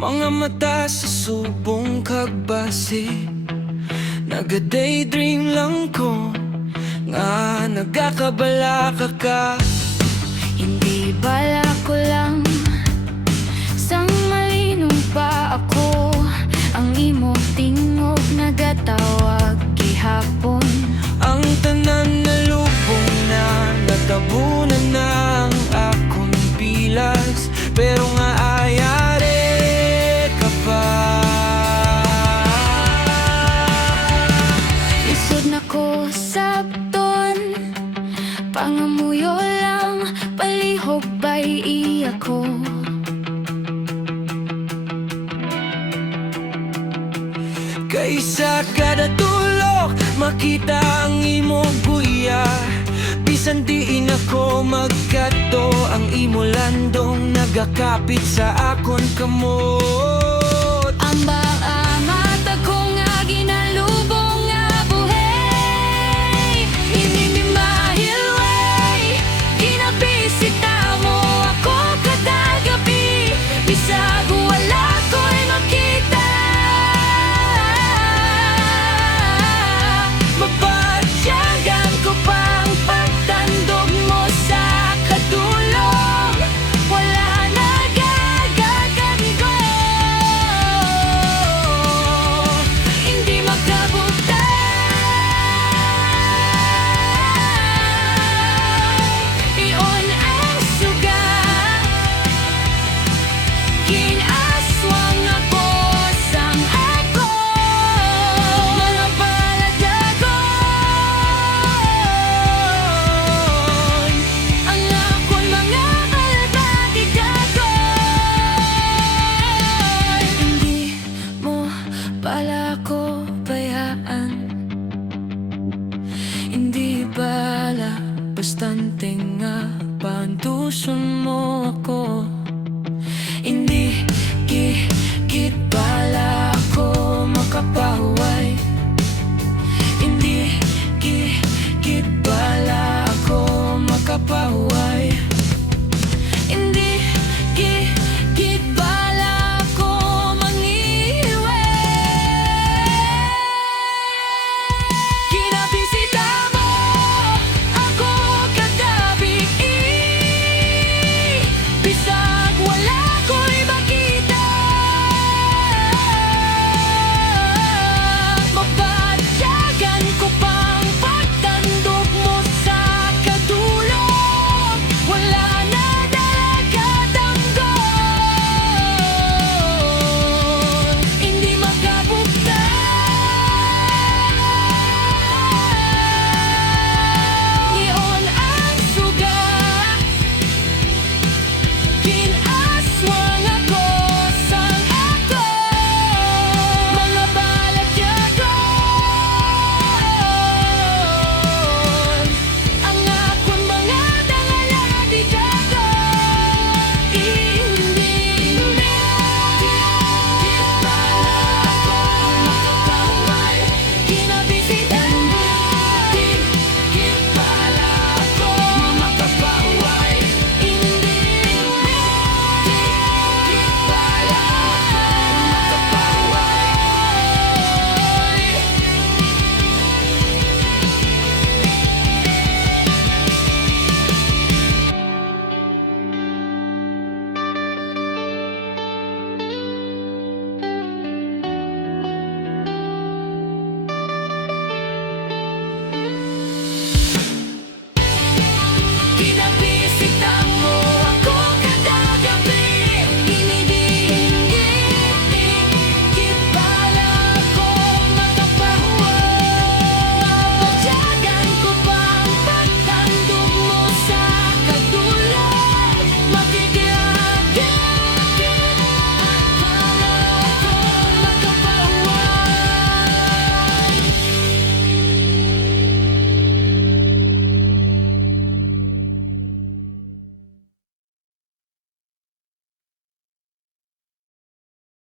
Mga mata sa subong kagbasi, naga-daydream lang ko nga nagakabala ka. Hindi bala ko lang sang malinong pa ako. Ang imo tingog nagatawag gihapon. Ang tanan na lubong na natabunan na ang akong pilas, pero nga ayare ka pa. Isod na ko sabton, pangamuyo lang, palihog ba'y iya ko. Kaysa kada tulok, makita ang imo guya. Bisan diin ako magkato, ang imo landong nagakapit sa akon kamo.